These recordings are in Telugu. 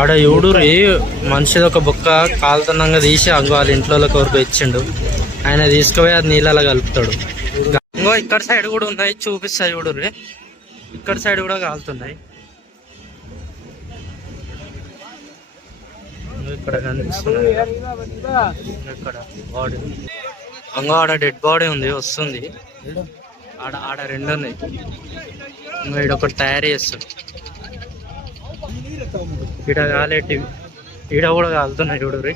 ఆడ ఎవడూరి మనిషిది ఒక బొక్క కాలుతున్నంగా తీసి అంగో వాళ్ళ ఇంట్లో కోరుకు ఇచ్చిండు. ఆయన తీసుకుపోయి అది నీళ్ళలో కలుపుతాడు. ఇంకో ఇక్కడ సైడ్ కూడా ఉన్నాయి, చూపిస్తాయి చూడుర్రి. ఇక్కడ సైడ్ కూడా కాలుతున్నాయి. ఇక్కడ కనిపిస్తున్నాయి ఇక్కడ బాడీ. అంగో ఆడ డెడ్ బాడీ ఉంది, వస్తుంది. ఆడ ఆడ రెండు ఉన్నాయి. ఈడొకటి తయారు చేస్తాడు. ఈడ కాలేటి, ఈడ కూడా కాలుతున్నాయి చూడుర్రి.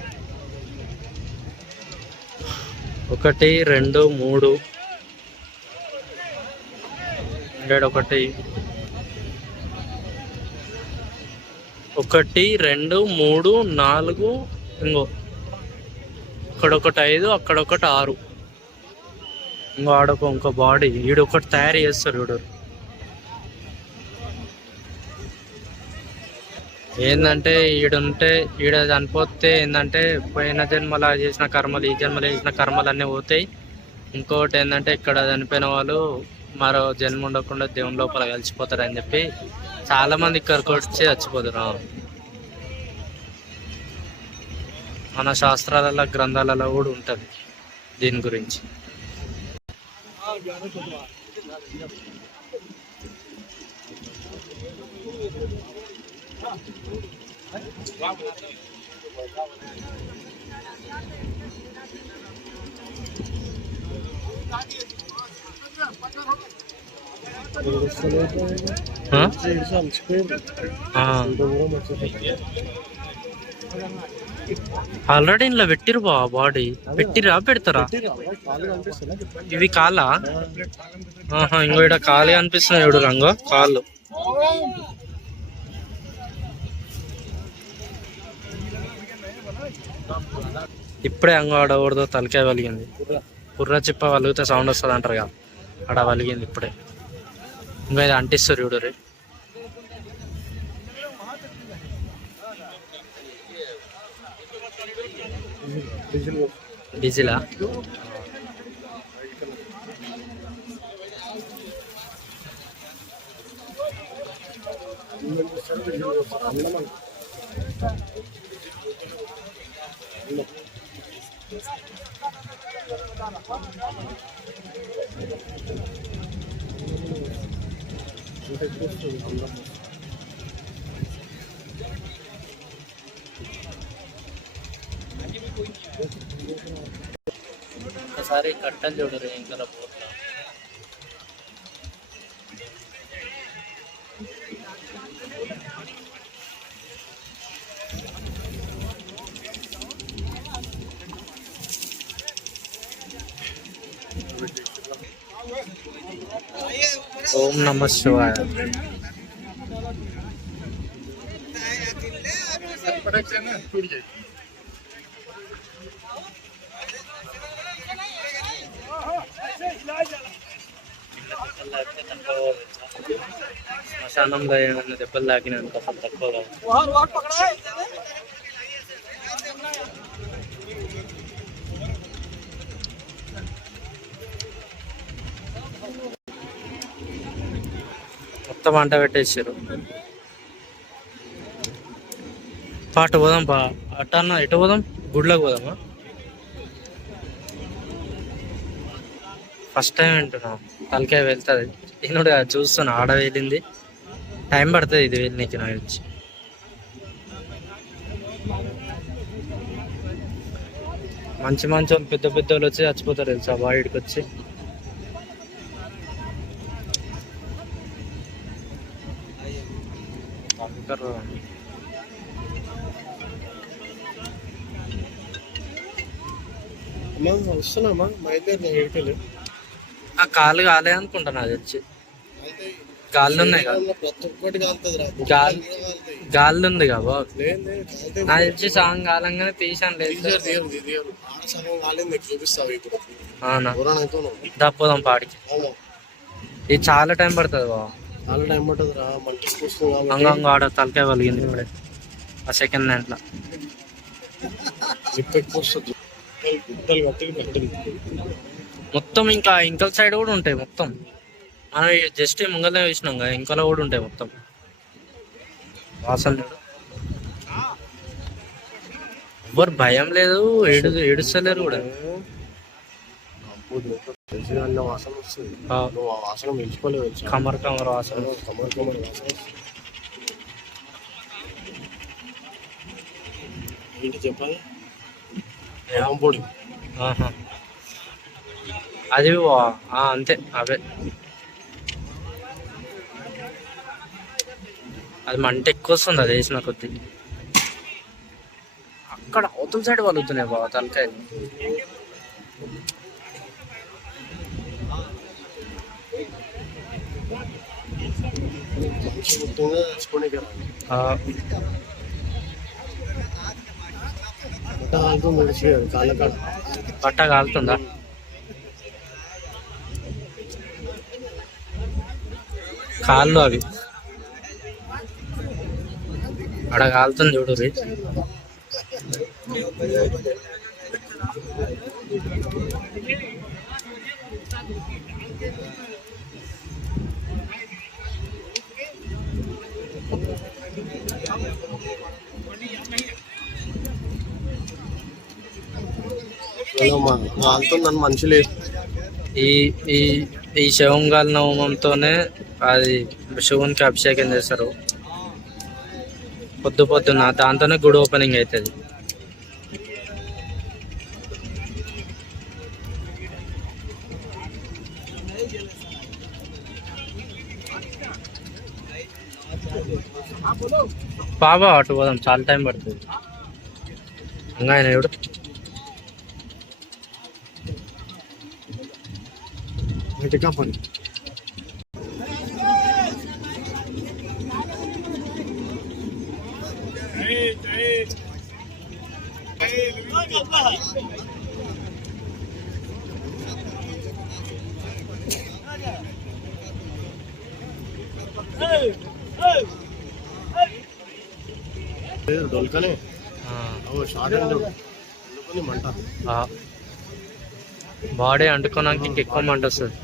1 2 3 ఒకటి 1 2 3 4 ఇంకో అక్కడొకటి 5 అక్కడొకటి 6 ఇంకో ఇంకో బాడీ ఈడొకటి తయారు చేస్తారు చూడు. ఏంటంటే ఈడుంటే ఈడ చనిపోతే ఏంటంటే పోయిన జన్మలో చేసిన కర్మలు ఈ జన్మలో చేసిన కర్మలు అన్నీ పోతాయి. ఇంకోటి ఏంటంటే ఇక్కడ చనిపోయిన వాళ్ళు మరో జన్మ ఉండకుండా దేవుని లోపల కలిసిపోతారని చెప్పి చాలా మంది ఇక్కడికి వచ్చి చచ్చిపోతారు. మన శాస్త్రాలలో గ్రంథాలలో కూడా ఉంటుంది దీని గురించి. ఆల్రెడీ ఇంట్లో పెట్టిరు బాడీ పెట్టిరా పెడతారా? ఇవి కాలా? ఇంకో ఇక్కడ కాలు కనిపిస్తున్నాయి చూడు రంగు కాళ్ళు. ఇప్పుడే అంగో ఆడకూడదు తలకాయ వలిగింది. కుర్ర చిప్ప వలిగితే సౌండ్ వస్తుంది అంటారు కదా, ఆడ వలిగింది ఇప్పుడే. ఇంకా ఇది అంటిస్తారు చూడు రే. డీజిలా? ఒకసారి కట్టలు చూడరు ఇంకా పోతా. ఓం నమః శివాయ. శ్మశానంలో ఏమన్నా దెబ్బలు తాకినా అసలు తక్కువగా. మొత్తం వంట పెట్టేసారు. పాటు పోదాం బా. అట్టన్నా ఎటు పోదాం? గుడిలోకి పోదామా? ఫస్ట్ టైం వింటున్నాం తలకాయ వెళ్తుంది. నేను చూస్తున్నా ఆడ వెళ్ళింది. టైం పడుతుంది ఇది వెళ్ళి నాకు వచ్చి. మంచి మంచి వాళ్ళు పెద్ద పెద్ద వాళ్ళు వచ్చి చచ్చిపోతారు తెలుసా బాడీకి వచ్చి. వస్తున్నామా మా ఇద్దరు? ఆ కాళ్ళు కాలే అనుకుంటాను అది వచ్చి. గాళ్ళు ఉన్నాయి గాళ్ళు ఉంది కదా నాకు తెలిసి సగం కాలంగానే తీసాను. లేదు అవునా? దప్పదాం పాడికి. ఇది చాలా టైం పడుతుంది బాబా. చాలా టైం పడుతుంది రా. అంగంగా ఆడ తలకాయ వలిగింది ఇప్పుడే ఆ సెకండ్ దాంట్లో. మొత్తం ఇంకా ఇంకల సైడ్ కూడా ఉంటాయి మొత్తం. మనం జస్ట్ ముంగల్నే వేసినాం కదా, ఇంకలో కూడా ఉంటాయి మొత్తం. వాసన ఎవ్వరు భయం లేదు, ఏడుస్తలేరు కూడా. వాసన వస్తుంది, నువ్వు ఆ వాసన పెంచుకోలేవు. కమర్ కమర్ వాసన, కమర్ కమర్ వాసన. ఏంటి చెప్పాలి? పొడి అది అంతే, అవే. అది మంట ఎక్కువ వస్తుంది అది వేసిన కొద్ది. అక్కడ అవతల సైడ్ వలుగుతున్నాయి బాబా తలకాయ. పట్ట కాలుతుందా? కాళ్ళు అవి అక్కడ కాలుతుంది చూడు. కాలుతుందని మనుషులే. ఈ ఈ ఈ శివంగాల నవమంతోనే అది శివునికి అభిషేకం చేస్తారు పొద్దున్న. దాంతోనే గుడి ఓపెనింగ్ అవుతుంది. బాబా అటు పోదాం, చాలా టైం పడుతుంది. ఇంకా ఆయన ఎవడు పని. డొల్కనే మంట, బాడీ అంటుకోవడానికి ఇంకెక్కువ మంట వస్తుంది.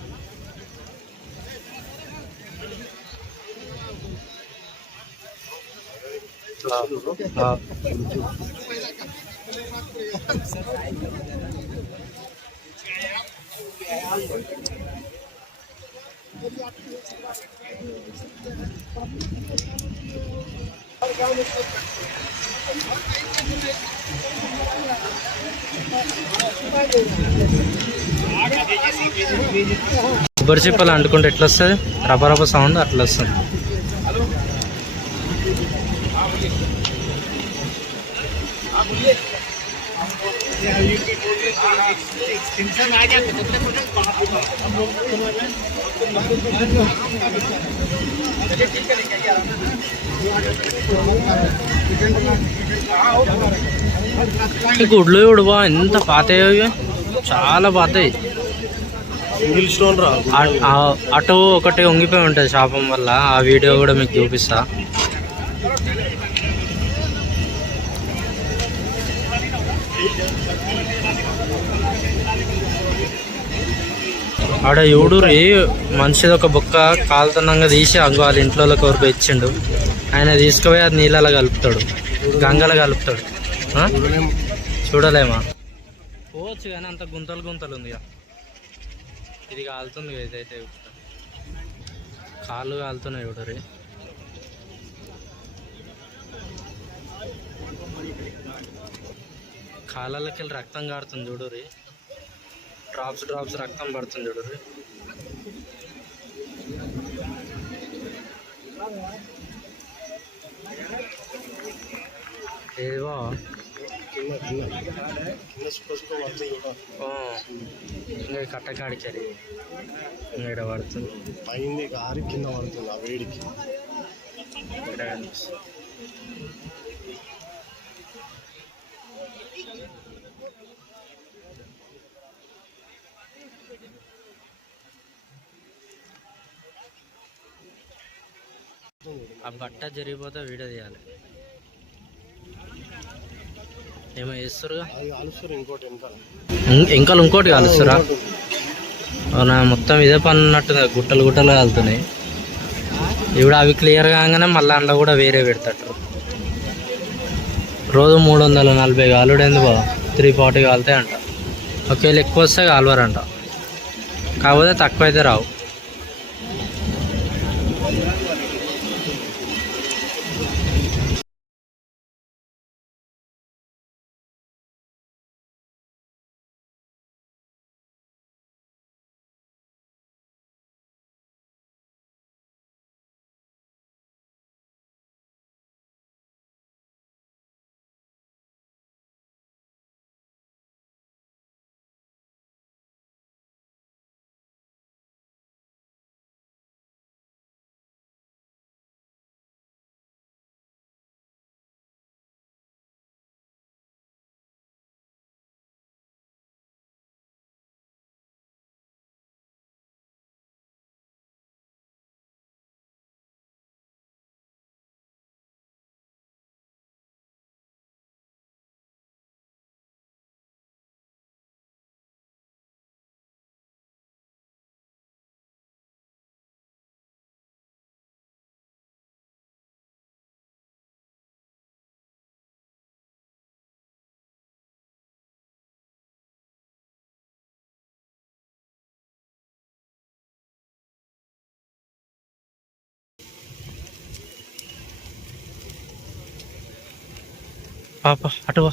కొబ్బరి చిప్పలు అంటుకుంటే ఎట్లా వస్తుంది? రబ్బ సౌండ్ అట్లా వస్తుంది. గుడ్లు ఇప్పుడు ఎంత పాతయ్యాయి, చాలా పాతాయి. సింగిల్ స్టోన్ రా. అటు ఒకటి వంగిపోయి ఉంటుంది శాపం వల్ల. ఆ వీడియో కూడా మీకు చూపిస్తా. ఆడ ఎవడూరి మనిషిది ఒక బొక్క కాలుతున్నంగా తీసి వాళ్ళ ఇంట్లో వరకు ఇచ్చిండు. ఆయన తీసుకుపోయి అది నీళ్ళలో కలుపుతాడు, గంగలో కలుపుతాడు. చూడలేమా? పోవచ్చు కానీ అంత గుంతలు గుంతలు ఉంది. ఇది కాలుతుంది, ఏదైతే కాళ్ళు కాలుతున్నాయి చూడరి. కాళ్ళకి వెళ్ళి రక్తం కారుతుంది చూడరి. డ్రాప్స్ రక్తం పడుతుంది చూడరి. ఏవో ఇంకా కట్టకాడికి ఇక్కడ పడుతుంది. పైంది కారి కింద పడుతుంది ఆ వేడికి. ఆ బట్ట జరిగిపోతే వీడియో తీయాలి. ఏమో వేస్తారుగా, ఇంకా ఇంకోటి కాలుస్తారా? అవునా, మొత్తం ఇదే పని ఉన్నట్టుంది. గుట్టలు కాలుతున్నాయి. ఇప్పుడు అవి క్లియర్ కాగానే మళ్ళీ అందులో కూడా వేరే పెడతారు. రోజు 340 కాలుడేంది బాబా, 340 కాలుతాయి అంట. ఒకవేళ ఎక్కువ వస్తే కాలువరంట, కాకపోతే తక్కువ అయితే రావు. పాప అటు వా.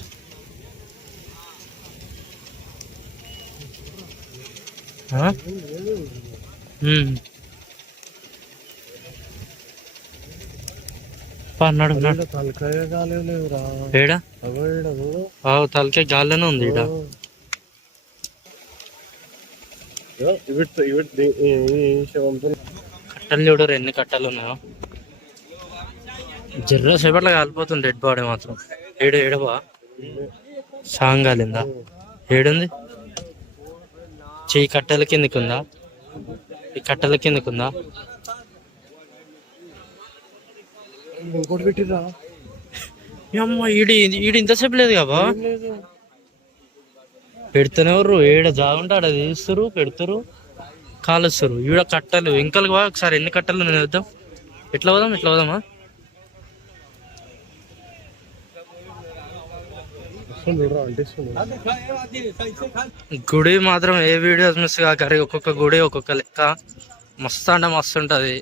అన్నాడు తలకాయ కాలేవురా ఏడా, తలకాయ గాల్లోనే ఉంది ఈడ. కట్టలు చూడరు ఎన్ని కట్టలు ఉన్నాయో. జర్ర సేపట్లో కాలిపోతుంది డెడ్ బాడీ మాత్రం. ఏడబా సాంగ్ కాలిందా? ఏడుంది? చెయ్యి కట్టెల కిందకుందా? ఈ కట్టెల కిందకుందా? ఇంకోటి పెట్టిరా అమ్మ, ఈడు ఇంతసేపు లేదు కాబా. పెడుతూనే ఎవరు ఏడ జాగుంటే ఆడ తీస్తారు, పెడతారు, కాలుస్తారు. ఈడ కట్టలు వెంకలు బా. ఒకసారి ఎన్ని కట్టలు నేను వేద్దాం. ఎట్లా పోదామా? గుడి మాత్రం ఏ వీడియోస్ మిస్ కాకరి. ఒక్కొక్క గుడి ఒక్కొక్క లెక్క. మస్తు అంటే మస్తు ఉంటుంది.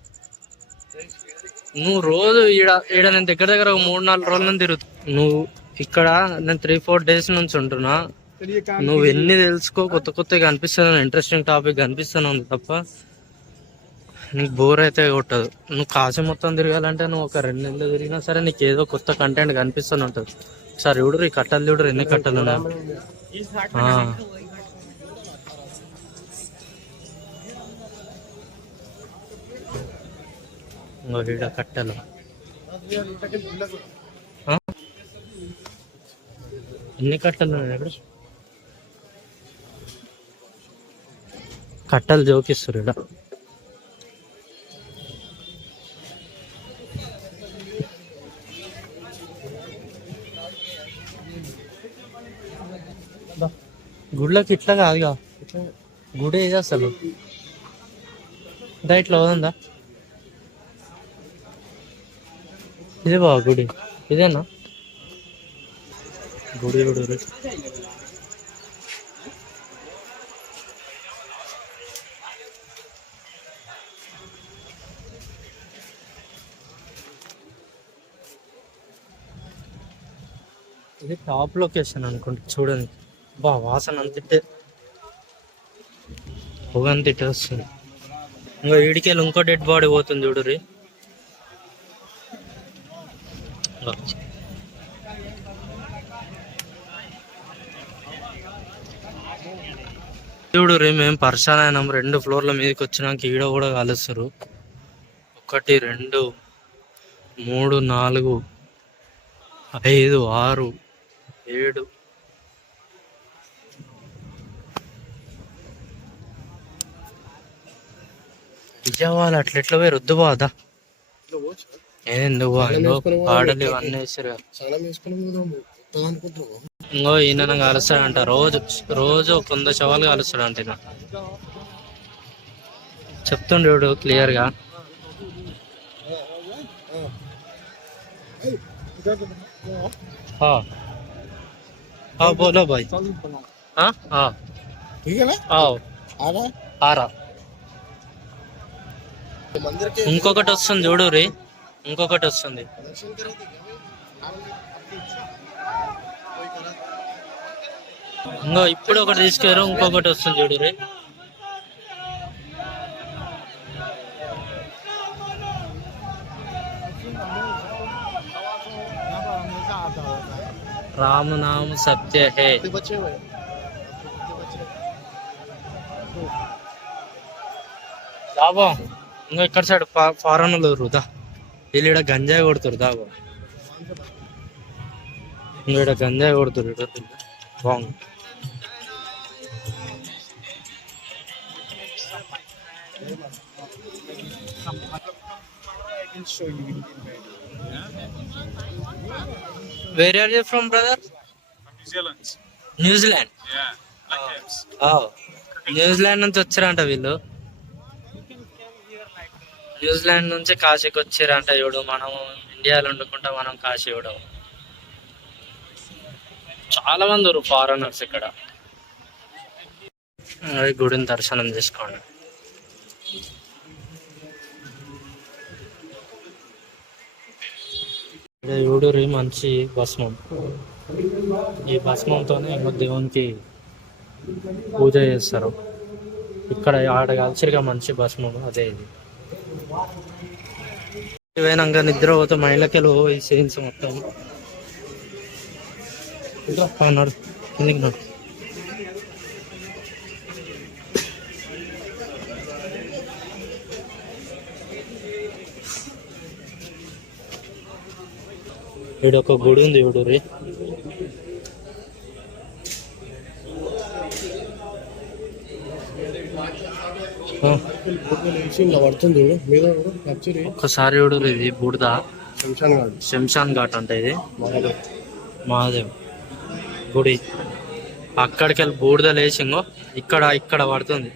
నువ్వు రోజు ఈడ నేను దగ్గర 3-4 రోజుల నుంచి తిరుగుతా. నువ్వు ఇక్కడ నేను 3-4 డేస్ నుంచి ఉంటున్నా. నువ్వు ఎన్ని తెలుసుకో, కొత్తగా కనిపిస్తాను, ఇంట్రెస్టింగ్ టాపిక్ కనిపిస్తాను ఉంది తప్ప నీకు బోర్ అయితే కొట్టదు. నువ్వు కాశీ మొత్తం తిరగాలంటే నువ్వు ఒక 2 నెలలు తిరిగినా సరే నీకు ఏదో కొత్త కంటెంట్ కనిపిస్తూనే ఉంటుంది. ఒకసారి చూడరు ఈ కట్టలు, చూడరు ఎన్ని కట్టలు ఉన్నాయి. ఈడ కట్టలు ఎన్ని కట్టలు ఉన్నాయి. కట్టలు జోకిస్తారు ఈడ. గుడిలోకి ఇట్లా కాదుగా, గుడి ఏది అసలు? ఇట్లా పోదా? ఇదే బావ గుడి, ఇదేనా గుడి? గుడి ఇది టాప్ లొకేషన్ అనుకుంటా. చూడండి బా, వాసన అంతిట్టే, పొగ అంతిట్టే వస్తుంది. ఇంకో ఈడికెళ్ళి ఇంకో డెడ్ బాడీ పోతుంది చూడుర్రి. చూడుర్రి, మేము పరిశాన్ అయినాం. 2 ఫ్లోర్ల మీదకి వచ్చినాక ఈడ కూడా కలుస్తారు. 1 2 3 4 5 6 7. విజయవాడ అట్లెట్లా పోయి రుద్దు బాదా ఎందుకు పాడలు ఇవన్నీ వేసారు. ఇంకో ఈయన కలుస్తాడంట రోజు 100 శవాలు కలుస్తాడంట. ఈయన చెప్తుండేడు క్లియర్గా. हाँ हाँ बोलो भाई हाँ हाँ ठीक है ना आओ आ रहा है आ रहा मंदिर के ఇంకొకటి వస్తుంది చూడు రే ఇంకొకటి వస్తుంది दर्शन करे थे क्या भाई? आपकी इच्छा कोई करा ఇంకో ఇప్పుడు ఒకటి తీసుకెళ్ళారు ఇంకొకటి వస్తుంది చూడు రే రామ నామ సత్య హే कितने बच्चे हुए దాబా ఇంకా ఇక్కడ సైడ్ ఫారెన్ రుదా వీళ్ళు ఇక్కడ గంజాయి కొడుతారు దాబా ఇంకా ఇక్కడ గంజాయి కొడుతారు ఇక్కడ బాగుంది where are you from brother New Zealand. New Zealand Yeah. Like games. New Zealand నుంచి వచ్చారంట వీళ్ళు న్యూజిలాండ్ నుంచి కాశీకి వచ్చారంట చూడు మనం ఇండియాలో వండుకుంటా మనం కాశీ చూడం చాలా మంది ఉన్నారు ఫారెనర్స్ ఇక్కడ అదే గుడిని దర్శనం చేసుకోండి ఇక్కడ చూడురి మంచి భస్మం ఈ భస్మంతోనే ఇంకా దేవునికి పూజ చేస్తారు ఇక్కడ ఆడ కలిసిగా మంచి భస్మం అదే ఇది పోయినాక నిద్ర పోతే మైళ్ళకెళ్ళి ఈ సీన్స్ మొత్తం నడు కిందికి నడు ఇక్కడ ఒక గుడి ఉంది చూడు రే ఇలా పడుతుంది చూడు మీద నచ్చి ఒక్కసారి చూడు ఇది బూడిద శంషాన్ గాడు శంషాన్ ఘాట్ అంటే ఇది మహాదేవ్ మహాదేవ్ గుడి అక్కడికి వెళ్ళి బూడిద లేచింగో ఇక్కడ ఇక్కడ పడుతుంది